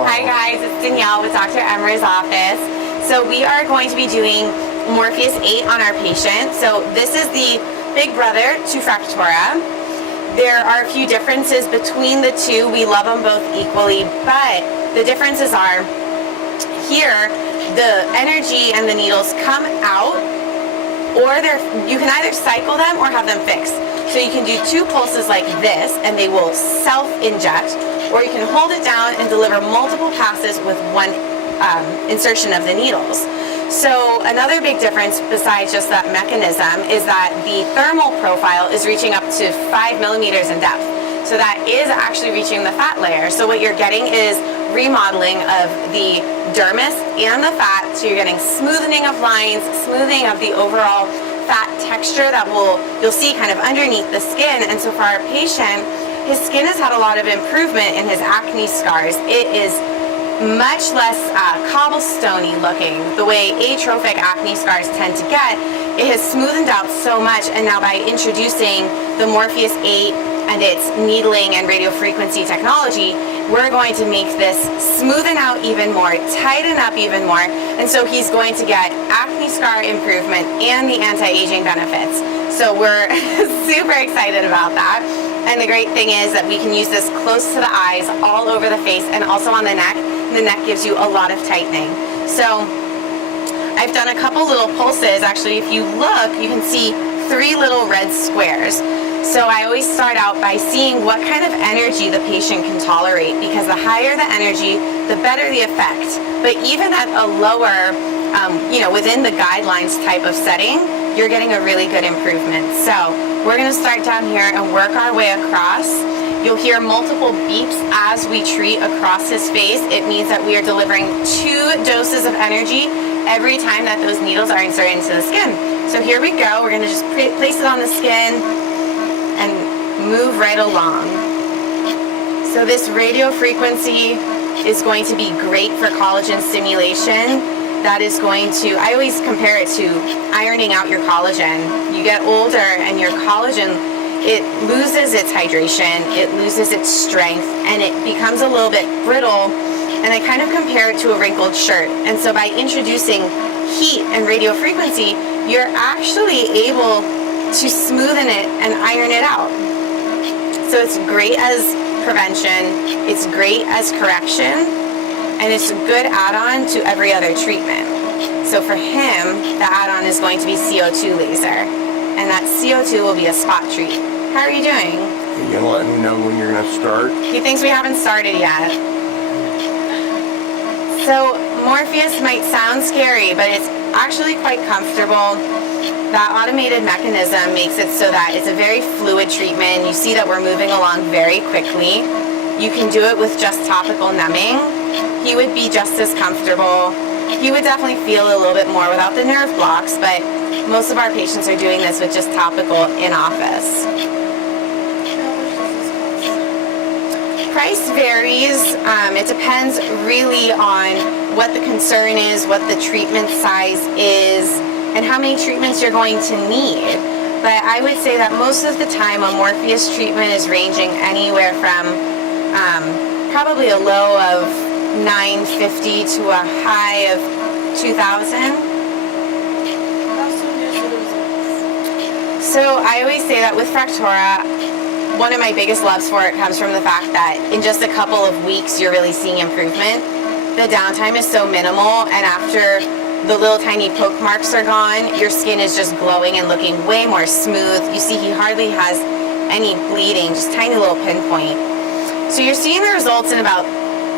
Hi guys, it's Danielle with Dr. Emmer's office. So we are going to be doing Morpheus 8 on our patient. So this is the big brother to Fractura. There are a few differences between the two. We love them both equally, but the differences are here the energy and the needles come out, or you can either cycle them or have them fixed. So you can do 2 pulses like this and they will self-inject, or you can hold it down and deliver multiple passes with 1 insertion of the needles. So another big difference besides just that mechanism is that the thermal profile is reaching up to 5 millimeters in depth. So that is actually reaching the fat layer. So what you're getting is remodeling of the dermis and the fat. So you're getting smoothing of lines, smoothing of the overall fat texture that you'll see kind of underneath the skin. And so for our patient, his skin has had a lot of improvement in his acne scars. It is much less cobblestoney looking, the way atrophic acne scars tend to get. It has smoothened out so much, and now by introducing the Morpheus 8 and its needling and radiofrequency technology, we're going to make this smoothen out even more, tighten up even more, and so he's going to get acne scar improvement and the anti-aging benefits. So we're super excited about that. And the great thing is that we can use this close to the eyes, all over the face, and also on the neck. The neck gives you a lot of tightening. So I've done a couple little pulses. Actually, if you look, you can see 3 little red squares. So I always start out by seeing what kind of energy the patient can tolerate, because the higher the energy, the better the effect. But even at a lower, within the guidelines type of setting, you're getting a really good improvement. So we're going to start down here and work our way across. You'll hear multiple beeps as we treat across his face. It means that we are delivering 2 doses of energy every time that those needles are inserted into the skin. So here we go. We're going to just place it on the skin and move right along. So this radio frequency is going to be great for collagen stimulation. That is going to, I always compare it to ironing out your collagen. You get older and your collagen, it loses its hydration, it loses its strength, and it becomes a little bit brittle. And I kind of compare it to a wrinkled shirt. And so by introducing heat and radio frequency, you're actually able to smoothen it and iron it out. So it's great as prevention, it's great as correction, and it's a good add-on to every other treatment. So for him, the add-on is going to be CO2 laser, and that CO2 will be a spot treat. How are you doing? You gonna let me know when you're gonna start? He thinks we haven't started yet. So Morpheus might sound scary, but it's actually quite comfortable. That automated mechanism makes it so that it's a very fluid treatment. You see that we're moving along very quickly. You can do it with just topical numbing. He would be just as comfortable. He would definitely feel a little bit more without the nerve blocks, but most of our patients are doing this with just topical in office. Price varies. It depends really on what the concern is, what the treatment size is, and how many treatments you're going to need. But I would say that most of the time a Morpheus treatment is ranging anywhere from probably a low of $950 to a high of $2,000. So I always say that with Fractura, one of my biggest loves for it comes from the fact that in just a couple of weeks you're really seeing improvement. The downtime is so minimal, and after the little tiny poke marks are gone, your skin is just glowing and looking way more smooth. You see he hardly has any bleeding, just tiny little pinpoint. So you're seeing the results in about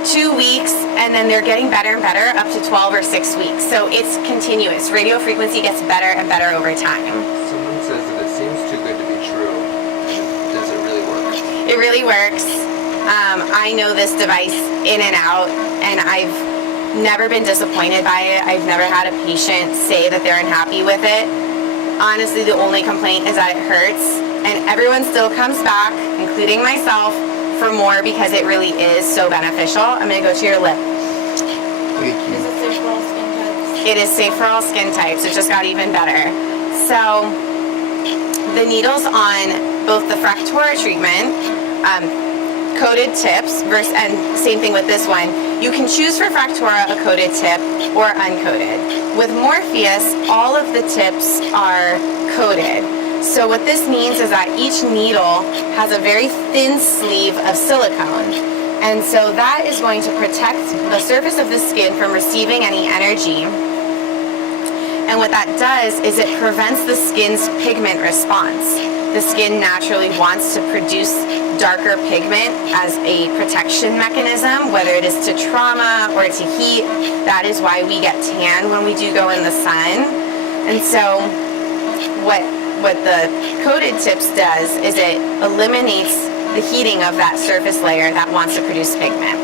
2 weeks, and then they're getting better and better up to 12 or 6 weeks. So it's continuous. Radio frequency gets better and better over time. Someone says that it seems too good to be true. Does it really work? It really works. I know this device in and out, and I've never been disappointed by it. I've never had a patient say that they're unhappy with it. Honestly, the only complaint is that it hurts, and everyone still comes back, including myself, for more because it really is so beneficial. I'm going to go to your lip. Thank you. Is it safe for all skin types? It is safe for all skin types. It just got even better. So the needles on both the Fractura treatment, coated tips, and same thing with this one, You can choose for Fractora a coated tip or uncoated. With Morpheus, all of the tips are coated. So what this means is that each needle has a very thin sleeve of silicone. And so that is going to protect the surface of the skin from receiving any energy. And what that does is it prevents the skin's pigment response. The skin naturally wants to produce darker pigment as a protection mechanism, whether it is to trauma or to heat. That is why we get tan when we do go in the sun. And so what the coated tips does is it eliminates the heating of that surface layer that wants to produce pigment.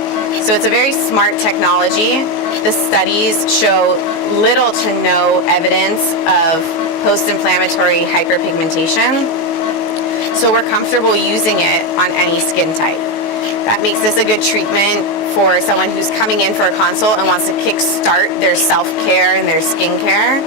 So it's a very smart technology. The studies show little to no evidence of post-inflammatory hyperpigmentation. So we're comfortable using it on any skin type. That makes this a good treatment for someone who's coming in for a consult and wants to kickstart their self-care and their skincare.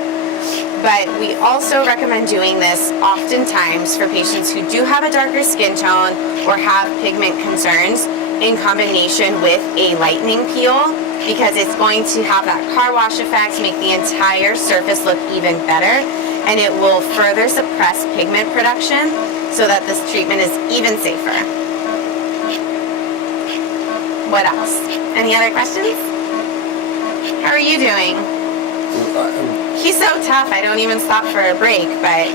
But we also recommend doing this oftentimes for patients who do have a darker skin tone or have pigment concerns in combination with a lightening peel, because it's going to have that car wash effect, make the entire surface look even better, and it will further suppress pigment production so that this treatment is even safer. What else? Any other questions? How are you doing? He's so tough, I don't even stop for a break, but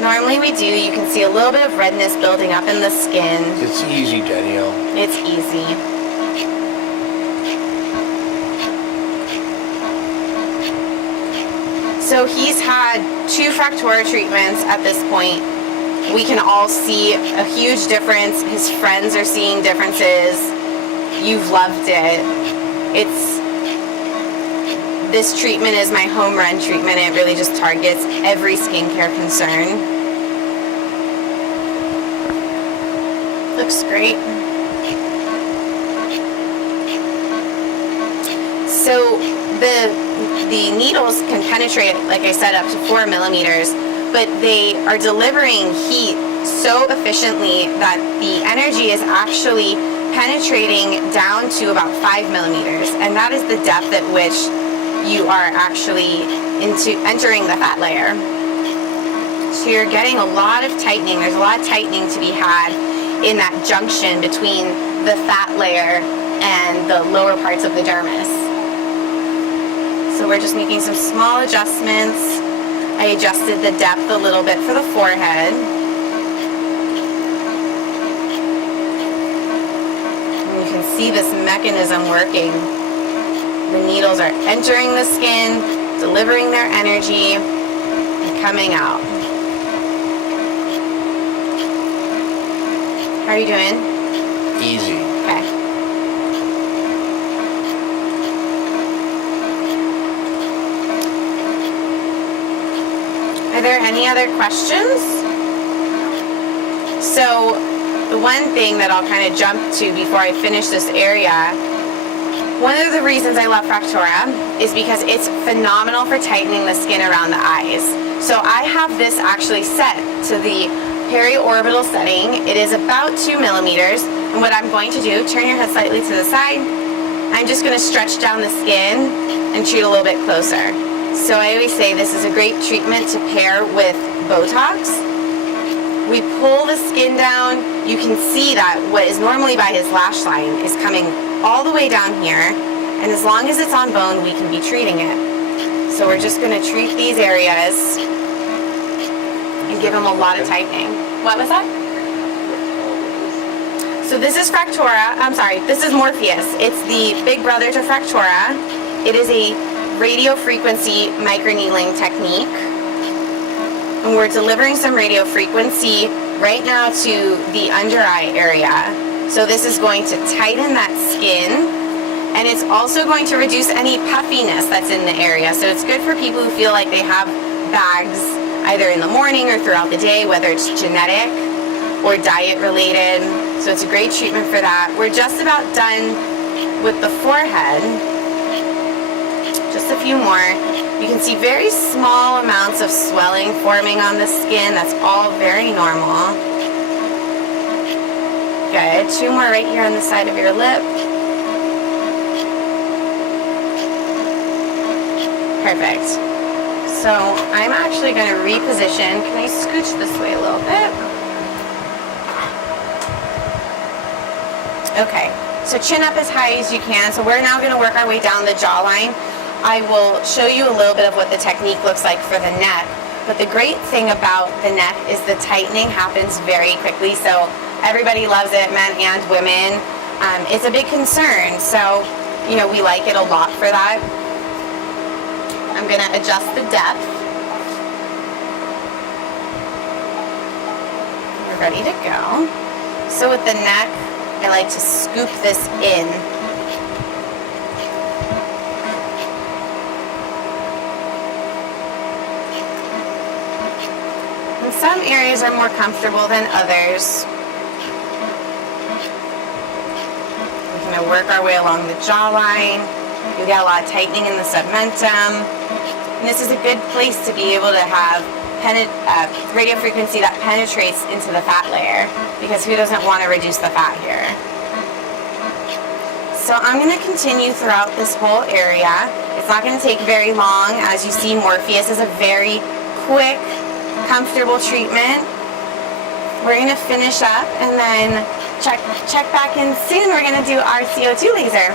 normally we do. You can see a little bit of redness building up in the skin. It's easy, Danielle. It's easy. So he's had 2 Fractora treatments at this point. We can all see a huge difference. His friends are seeing differences. You've loved it. This treatment is my home run treatment. It really just targets every skincare concern. Looks great. So the needles can penetrate, like I said, up to 4 millimeters, but they are delivering heat so efficiently that the energy is actually penetrating down to about 5 millimeters, and that is the depth at which you are actually entering the fat layer. So you're getting a lot of tightening. There's a lot of tightening to be had in that junction between the fat layer and the lower parts of the dermis. So we're just making some small adjustments. I adjusted the depth a little bit for the forehead. And you can see this mechanism working. The needles are entering the skin, delivering their energy, and coming out. How are you doing? Easy. Okay. Are there any other questions? So the one thing that I'll kind of jump to before I finish this area, one of the reasons I love Fractora is because it's phenomenal for tightening the skin around the eyes. So I have this actually set to the periorbital setting. It is about 2 millimeters. And what I'm going to do, turn your head slightly to the side. I'm just going to stretch down the skin and treat a little bit closer. So I always say this is a great treatment to pair with Botox. We pull the skin down. You can see that what is normally by his lash line is coming all the way down here, and as long as it's on bone, we can be treating it. So we're just going to treat these areas and give him a lot of tightening. What was that? So this is this is Morpheus. It's the big brother to Fractora. It is a radio frequency microneedling technique. And we're delivering some radio frequency right now to the under eye area. So this is going to tighten that skin, and it's also going to reduce any puffiness that's in the area. So it's good for people who feel like they have bags either in the morning or throughout the day, whether it's genetic or diet related. So it's a great treatment for that. We're just about done with the forehead. Just a few more. You can see very small amounts of swelling forming on the skin. That's all very normal. Good. 2 more right here on the side of your lip. Perfect. So I'm actually going to reposition. Can I scooch this way a little bit? Okay, so chin up as high as you can. So we're now going to work our way down the jawline. I will show you a little bit of what the technique looks like for the neck. But the great thing about the neck is the tightening happens very quickly. So everybody loves it, men and women. It's a big concern. So, you know, we like it a lot for that. I'm going to adjust the depth. We're ready to go. So with the neck, I like to scoop this in. And some areas are more comfortable than others. We're going to work our way along the jawline. We got a lot of tightening in the submentum. And this is a good place to be able to have radio frequency that penetrates into the fat layer, because who doesn't want to reduce the fat here? So I'm going to continue throughout this whole area. It's not going to take very long. As you see, Morpheus is a very quick, comfortable treatment. We're going to finish up and then check back in soon. We're going to do our CO2 laser.